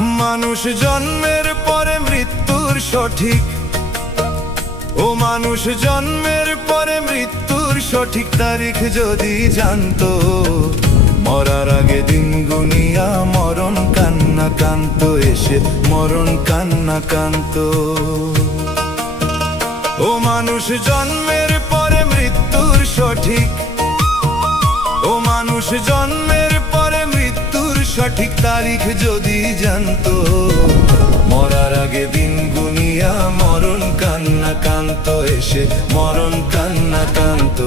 মানুষ জন্মের পরে মৃত্যুর সঠিক, ও মানুষ জন্মের পরে মৃত্যুর সঠিক তারিখ যদি জানতো, মরার আগে দিন গুনিয়া মরণ কান্না কান্ত এসে মরণ কান্না কান্ত। ও মানুষ জন্মের পরে মৃত্যুর সঠিক, ও মানুষ জন্মের পরে মৃত্যুর সঠিক তারিখ যদি জানতো, মরার আগে দিন গুনিয়া মরণ কান্না কান্ত এসে মরণ কান্না কান্ত।